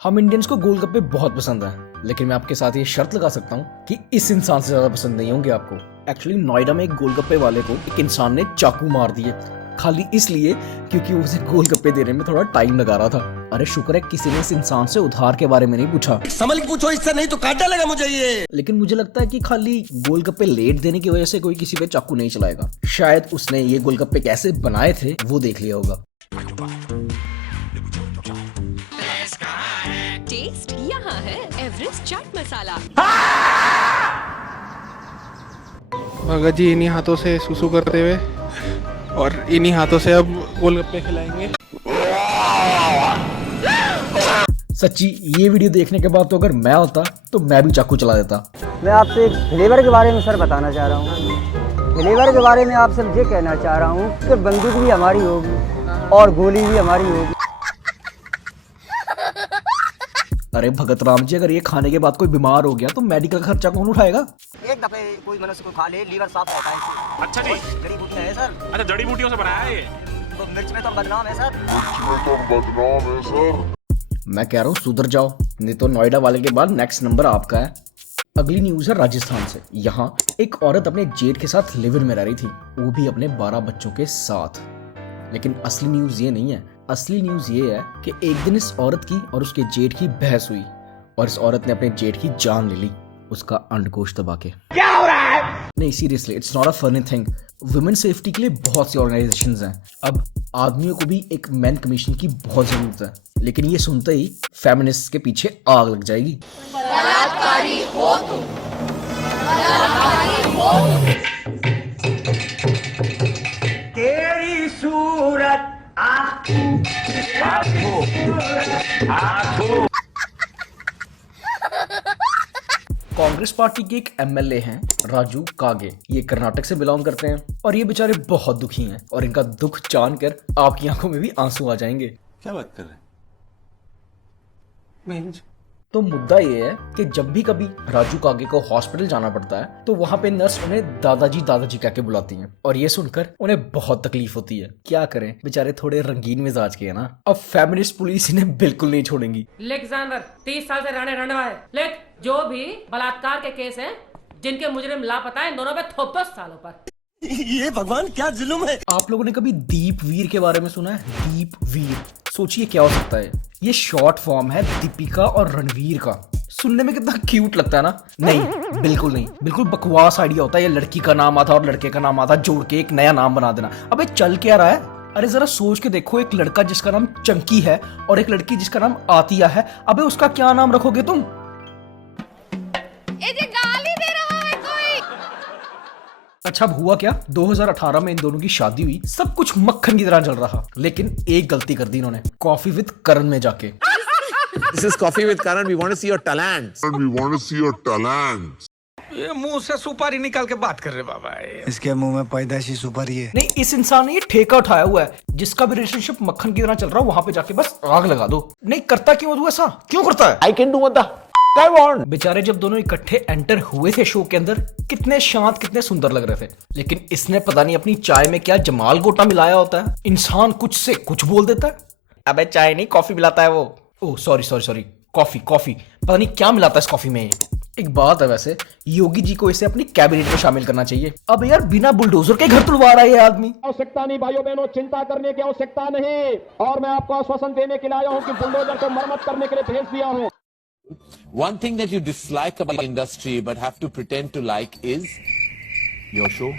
हम इंडियंस को गोलगप्पे बहुत पसंद है, लेकिन मैं आपके साथ ये शर्त लगा सकता हूँ कि इस इंसान से ज्यादा पसंद नहीं होंगे आपको। एक्चुअली नोएडा में एक गोलगप्पे वाले को एक इंसान ने चाकू मार दिए, खाली इसलिए क्योंकि उसे गोलगप्पे देने में थोड़ा टाइम लगा रहा था। अरे शुक्र है किसी ने इस इंसान से उधार के बारे में नहीं पूछा। संभल के पूछो, इससे नहीं तो काटा लगा मुझे ये। लेकिन मुझे लगता है कि खाली गोलगप्पे लेट देने की वजह से कोई किसी पे चाकू नहीं चलाएगा। शायद उसने ये गोलगप्पे कैसे बनाए थे वो देख लिया होगा। टेस्ट यहाँ है एवरेस्ट चाट मसाला। भगत जी इन्हीं हाथों से सुसु करते हुए और इन्हीं हाथों से अब गोलगप्पे खिलाएंगे। सच्ची ये वीडियो देखने के बाद तो अगर मैं होता तो मैं भी चाकू चला देता। मैं आपसे एक फ्लेवर के बारे में सर बताना चाह रहा हूँ। फ्लेवर के बारे में आपसे ये कहना चाह रहा हूँ कि बंदूक भी हमारी होगी और गोली भी हमारी होगी। अरे भगत राम जी, अगर ये खाने के बाद कोई बीमार हो गया तो मेडिकल खर्चा कौन उठाएगा? एक दफे कोई मनुष्य को खा ले लीवर साफ रहता है। अच्छा जी, जड़ी बूटियां है सर। अच्छा जड़ी बूटियों से बनाया है ये। तो मिर्च में तो बदनाम है सर। मैं कह रहा हूँ सुधर जाओ, नहीं तो नोएडा वाले के बाद नेक्स्ट नंबर आपका है। अगली न्यूज है राजस्थान से। यहाँ एक औरत अपने जेठ के साथ लिव इन में रह रही थी, वो भी अपने 12 बच्चों के साथ। लेकिन असली न्यूज ये नहीं है। असली न्यूज ये है कि एक दिन इस औरत की और उसके जेठ की बहस हुई और इस औरत ने अपने जेठ की जान ले ली, उसका अंडकोश दबा के। क्या हो रहा है? नहीं seriously, it's not a funny thing. Women safety के लिए बहुत सी ऑर्गेनाइजेशंस हैं। अब आदमियों को भी एक मैन कमीशन की बहुत जरूरत है, लेकिन ये सुनते ही फेमिनिस्ट के पीछे आग लग जाएगी। बलात्कारी हो तुम, बलात्कारी हो तुम। तेरी सूरत कांग्रेस पार्टी के एक एमएलए हैं राजू कागे। ये कर्नाटक से बिलोंग करते हैं और ये बेचारे बहुत दुखी हैं और इनका दुख जानकर आपकी आंखों में भी आंसू आ जाएंगे। क्या बात कर रहे हैं? तो मुद्दा ये है कि जब भी कभी राजू कागे को हॉस्पिटल जाना पड़ता है तो वहाँ पे नर्स उन्हें दादाजी दादाजी कह के बुलाती हैं और ये सुनकर उन्हें बहुत तकलीफ होती है। क्या करें, बेचारे थोड़े रंगीन मिजाज के हैं ना। अब फेमिनिस्ट पुलिस इन्हें बिल्कुल नहीं छोड़ेंगी। लेक जानवर 30 साल से रहने रंडवा है। लेक जो भी बलात्कार के केस हैं, जिनके मुजरिम लापता है, इन दोनों पे थोप 10 सालों पर। ये भगवान क्या जुल्म है। आप लोगों ने कभी दीप वीर के बारे में सुना है? दीप वीर, सोचिए क्या हो सकता है। ये शॉर्ट फॉर्म है दीपिका और रणवीर का। सुनने में कितना क्यूट लगता है ना? नहीं, बिल्कुल नहीं, बिल्कुल बकवास आइडिया होता है। ये लड़की का नाम आता और लड़के का नाम आता जोड़ के एक नया नाम बना देना। अबे चल क्या रहा है? अरे जरा सोच के देखो, एक लड़का जिसका नाम चंकी है और एक लड़की जिसका नाम आतिया है, अबे उसका क्या नाम रखोगे तुम? गाली दे रहा है कोई। अच्छा अब हुआ क्या, 2018 में इन दोनों की शादी हुई, सब कुछ मक्खन की तरह चल रहा, लेकिन एक गलती कर दी इन्होंने कॉफी विद करण में जाके। This is Coffee with Karan. We want to see your talents. We want to see your talents. ये मुंह से सुपारी निकाल के बात कर रहे बाबा। इसके मुंह में पैदाइशी सुपारी है। नहीं, इस इंसान ने ये ठेका उठाया हुआ है, जिसका भी रिलेशनशिप मक्खन की तरह चल रहा है वहां पे जाके बस आग लगा दो। नहीं करता क्यों तू ऐसा? क्यों करता है? I can do what the I want. बेचारे जब दोनों इकट्ठे एंटर हुए थे शो के अंदर, कितने शांत कितने सुंदर लग रहे थे, लेकिन इसने पता नहीं अपनी चाय में क्या जमाल गोटा मिलाया होता है। इंसान कुछ से कुछ बोल देता है। अबे चाय नहीं कॉफी मिलाता है वो। ओह सॉरी, कॉफी पता नहीं क्या मिलाता है इस कॉफी में। एक बात है वैसे, योगी जी को इसे अपनी कैबिनेट में शामिल करना चाहिए। अब यार बिना बुलडोजर के घर तुड़वा रहा है ये आदमी। आवश्यकता नहीं भाइयों बहनों, चिंता करने की आवश्यकता नहीं। और मैं आपको आश्वासन देने के लिए आया हूं कि बुलडोजर को मरम्मत करने के लिए भेज दिया हूं। One thing that you dislike about the industry but have to pretend to like is your show.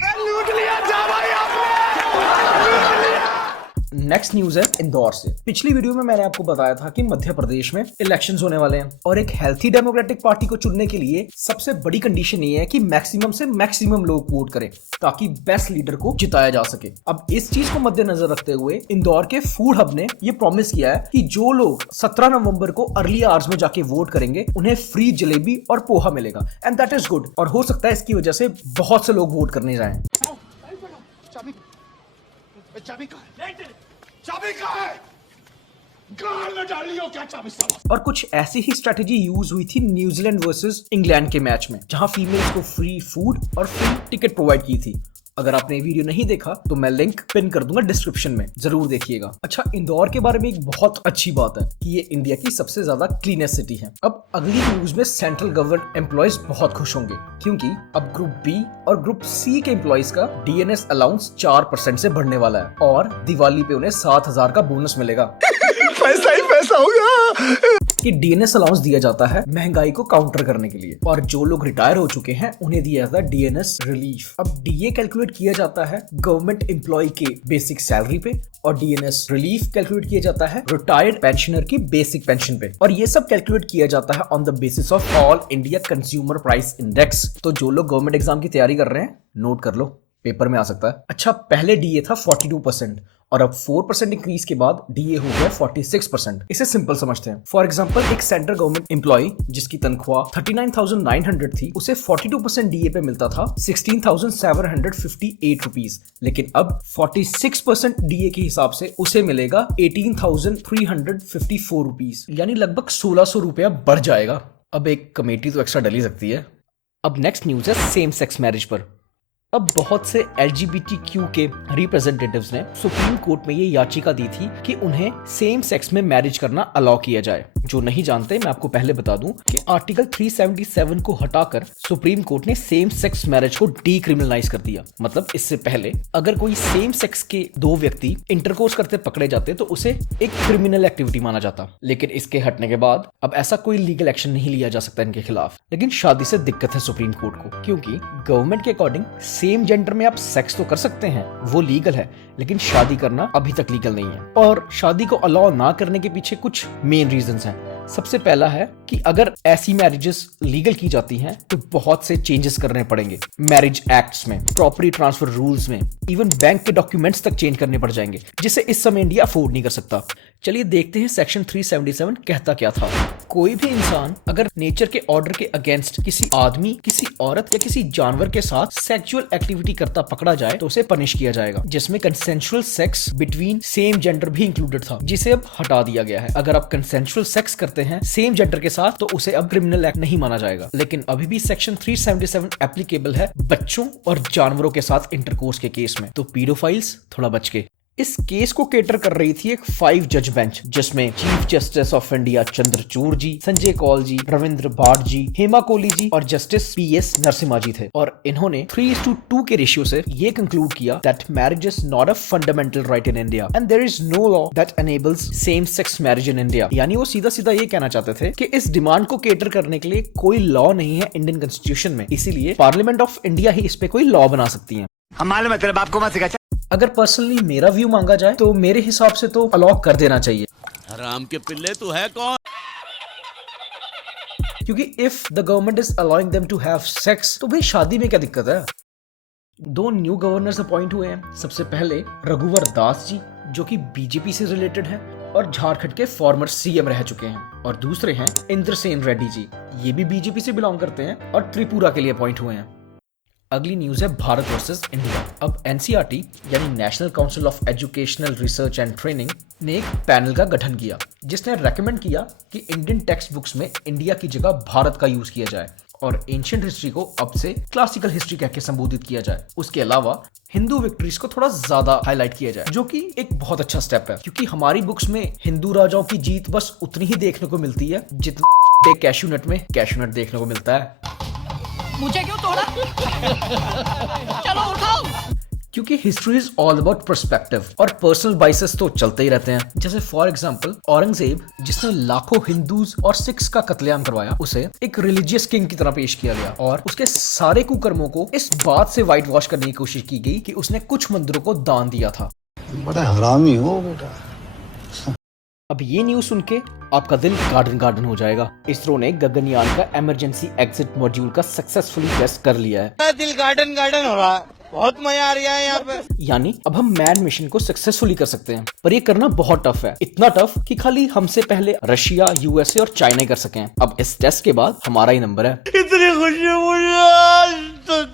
Next news है इंदौर से। पिछली वीडियो में मैंने आपको बताया था कि मध्य प्रदेश में इलेक्शंस होने वाले हैं और एक हेल्थी डेमोक्रेटिक पार्टी को चुनने के लिए सबसे बड़ी कंडीशन ये है कि मैक्सिमम से मैक्सिमम लोग वोट करें ताकि बेस्ट लीडर को जिताया जा सके। अब इस चीज को मद्देनजर रखते हुए इंदौर के फूड हब ने ये प्रॉमिस किया है कि जो लोग 17 नवंबर को अर्ली आवर्स में जाके वोट करेंगे उन्हें फ्री जलेबी और पोहा मिलेगा एंड दैट इज गुड। और हो सकता है इसकी वजह से बहुत से लोग वोट करने जाएं। चाबी कहाँ है? गाल में डालियो क्या चाबी साला? और कुछ ऐसी ही स्ट्रेटेजी यूज हुई थी न्यूजीलैंड वर्सेस इंग्लैंड के मैच में, जहां फीमेल्स को फ्री फूड और फ्री टिकट प्रोवाइड की थी। अगर आपने ये वीडियो नहीं देखा तो मैं लिंक पिन कर दूंगा डिस्क्रिप्शन में, जरूर देखिएगा। अच्छा, इंदौर के बारे में एक बहुत अच्छी बात है कि ये इंडिया की सबसे ज्यादा क्लीनेस्ट सिटी है। अब अगली न्यूज में सेंट्रल गवर्नमेंट एम्प्लॉयज बहुत खुश होंगे क्योंकि अब ग्रुप बी और ग्रुप सी के एम्प्लॉयज का डीएनएस अलाउंस 4% से बढ़ने वाला है और दिवाली पे उन्हें 7,000 का बोनस मिलेगा। पैसा ही पैसा होगा। कि डीएनएस अलाउंस दिया जाता है महंगाई को काउंटर करने के लिए, और जो लोग रिटायर हो चुके हैं उन्हें दिया जाता है डीएनएस रिलीफ। अब डीए कैलकुलेट किया जाता है गवर्नमेंट एम्प्लॉय के बेसिक सैलरी पे और डीएनएस रिलीफ कैलकुलेट किया जाता है रिटायर्ड पेंशनर की बेसिक पेंशन पे, और ये सब कैलकुलेट किया जाता है on the basis of all India consumer price index. तो जो लोग गवर्नमेंट एग्जाम की तैयारी कर रहे हैं, नोट कर लो, पेपर में आ सकता है। अच्छा, पहले डीए था 42% और अब 4% इंक्रीज के बाद डीए हो गया 46%। इसे सिंपल समझते हैं। फॉर एग्जांपल, एक सेंट्रल गवर्नमेंट एम्प्लॉय जिसकी तनख्वाह 39,900 थी, उसे 42% डीए पे मिलता था 16,758 रुपीज, लेकिन अब 46% डीए के हिसाब से उसे मिलेगा 18,354 रुपीज, यानी लगभग 1,600 रुपया बढ़ जाएगा। अब एक कमेटी तो एक्स्ट्रा डल ही सकती है। अब नेक्स्ट न्यूज है सेम सेक्स मैरिज पर। अब बहुत से LGBTQ के रिप्रेजेंटेटिव्स ने सुप्रीम कोर्ट में ये याचिका दी थी कि उन्हें सेम सेक्स में मैरिज करना अलाउ किया जाए। जो नहीं जानते, मैं आपको पहले बता दूं कि आर्टिकल 377 को हटाकर सुप्रीम कोर्ट ने सेम सेक्स मैरिज को डीक्रिमिनलाइज कर दिया। मतलब इससे पहले अगर कोई सेम सेक्स के दो व्यक्ति इंटरकोर्स करते पकड़े जाते तो उसे एक क्रिमिनल एक्टिविटी माना जाता, लेकिन इसके हटने के बाद अब ऐसा कोई लीगल एक्शन नहीं लिया जा सकता इनके खिलाफ। लेकिन शादी से दिक्कत है सुप्रीम कोर्ट को, क्योंकि गवर्नमेंट के अकॉर्डिंग सेम जेंडर में आप सेक्स तो कर सकते हैं, वो लीगल है, लेकिन शादी करना अभी तक लीगल नहीं है। और शादी को अलाउ ना करने के पीछे कुछ मेन रीजंस हैं। सबसे पहला है कि अगर ऐसी मैरिजेस लीगल की जाती हैं तो बहुत से चेंजेस करने पड़ेंगे मैरिज एक्ट्स में, प्रॉपर्टी ट्रांसफर रूल्स में, इवन बैंक के डॉक्यूमेंट्स तक चेंज करने पड़ जाएंगे, जिसे इस समय इंडिया अफोर्ड नहीं कर सकता। चलिए देखते हैं सेक्शन 377 कहता क्या था। कोई भी इंसान अगर नेचर के ऑर्डर के अगेंस्ट किसी आदमी, किसी औरत या किसी जानवर के साथ सेक्सुअल एक्टिविटी करता पकड़ा जाए तो उसे पनिश किया जाएगा, जिसमें consensual sex between same gender भी इंक्लूडेड था, जिसे अब हटा दिया गया है। अगर आप कंसेंशुअल सेक्स करते हैं सेम जेंडर के साथ तो उसे अब क्रिमिनल एक्ट नहीं माना जाएगा। लेकिन अभी भी सेक्शन 377 एप्लीकेबल है बच्चों और जानवरों के साथ इंटरकोर्स के केस में, तो पीडोफाइल्स थोड़ा बच के। इस केस को केटर कर रही थी एक 5 जज बेंच, जिसमें chief justice of India Chandrachud ji, Sanjay Kaul ji, Ravindra Bhat ji, Hema Kohli ji और जस्टिस PS नरसिम्हा जी थे। और इन्होंने 3:2 के रेशियो से ये कंक्लूड किया that marriage is not a fundamental right in India and there is no law that enables same sex marriage in India. यानी वो सीधा सीधा ये कहना चाहते थे कि इस डिमांड को केटर करने के लिए कोई लॉ नहीं है इंडियन कॉन्स्टिट्यूशन में, इसीलिए पार्लियामेंट ऑफ इंडिया ही इस पे कोई लॉ बना सकती है। हमारे मतलब आपको मत सिखा। अगर पर्सनली मेरा व्यू मांगा जाए तो मेरे हिसाब से तो अलाउ कर देना चाहिए। हराम के पिल्ले तू है कौन? क्योंकि if the government is allowing them to have sex तो भाई शादी में क्या दिक्कत है। 2 न्यू गवर्नर्स अपॉइंट हुए हैं। सबसे पहले रघुवर दास जी, जो कि बीजेपी से रिलेटेड है और झारखंड के फॉर्मर CM रह चुके हैं, और दूसरे हैं इंद्रसेन रेड्डी जी, ये भी बीजेपी से बिलोंग करते हैं और त्रिपुरा के लिए अपॉइंट हुए हैं। अगली न्यूज है भारत वर्सेस इंडिया। अब NCERT यानी national council of educational research and training ने एक पैनल का गठन किया, जिसने रेकमेंड किया कि इंडियन टेक्स्ट बुक्स में इंडिया की जगह भारत का यूज किया जाए और एंशिएंट हिस्ट्री को अब से क्लासिकल हिस्ट्री कह के संबोधित किया जाए। उसके अलावा हिंदू विक्ट्रीज को थोड़ा ज्यादा हाईलाइट किया जाए, जो कि एक बहुत अच्छा स्टेप है, क्योंकि हमारी बुक्स में हिंदू राजाओं की जीत बस उतनी ही देखने को मिलती है जितना कैशूनट में कैशूनट देखने को मिलता है। मुझे क्यों तोड़ा? चलो उठाओ। क्योंकि history is all about perspective और पर्सनल बाइसेस तो चलते ही रहते हैं। जैसे फॉर एग्जांपल औरंगजेब, जिसने लाखों हिंदूज और सिख्स का कत्लेआम करवाया, उसे एक रिलीजियस किंग की तरह पेश किया गया और उसके सारे कुकर्मों को इस बात से व्हाइट वॉश करने की कोशिश की गई कि उसने कुछ मंदिरों को दान दिया था। बड़ा हरामी हो बेटा। अब ये न्यूज सुन के आपका दिल गार्डन गार्डन हो जाएगा। इसरो ने गगनयान का इमरजेंसी एग्जिट मॉड्यूल का सक्सेसफुली टेस्ट कर लिया है। दिल गार्डन गार्डन हो रहा है, बहुत मजा आ रहा है यहाँ पे। यानी अब हम मैन मिशन को सक्सेसफुली कर सकते हैं, पर ये करना बहुत टफ है। इतना टफ कि खाली हमसे पहले रशिया, USA और चाइना ही कर सकें। अब इस टेस्ट के बाद हमारा ही नंबर है। इतनी खुशी मुझे।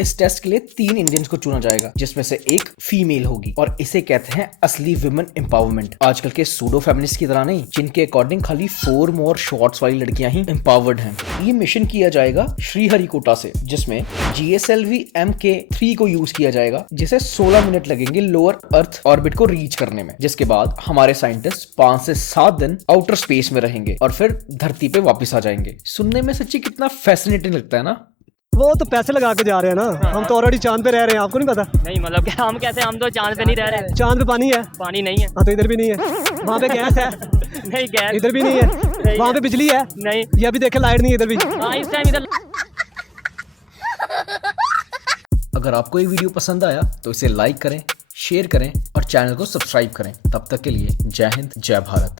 इस टेस्ट के लिए 3 इंडियंस को चुना जाएगा, जिसमें से एक फीमेल होगी और इसे कहते हैं असली विमेन एम्पावरमेंट। आजकल के सूडो फेमिनिस्ट की तरह नहीं, जिनके अकॉर्डिंग खाली 4 मोर शॉर्ट्स वाली लड़कियां ही एम्पावर्ड हैं। ये मिशन किया जाएगा श्रीहरिकोटा से, जिसमें GSLV MK3 को यूज किया जाएगा, जिसे 16 मिनट लगेंगे लोअर अर्थ ऑर्बिट को रीच करने में। जिसके बाद हमारे साइंटिस्ट 5 से 7 दिन आउटर स्पेस में रहेंगे और फिर धरती पे वापस आ जाएंगे। सुनने में सच्ची कितना फैसिनेटिंग लगता है ना। वो तो पैसे लगा के जा रहे हैं ना, हम तो ऑलरेडी चांद पे रह रहे हैं, आपको नहीं पता? नहीं मतलब हम कैसे, हम तो चांद पे नहीं रह रहे। चांद पे पानी है? पानी नहीं है। हाँ तो इधर भी नहीं है। वहाँ पे गैस है? नहीं गैस। इधर भी नहीं है। वहाँ पे बिजली है? नहीं। ये अभी देखे लाइट नहीं है इधर भी। हाँ इस टाइम इधर। अगर आपको ये वीडियो पसंद आया तो इसे लाइक करें, शेयर करें और चैनल को सब्सक्राइब करें। तब तक के लिए जय हिंद, जय भारत।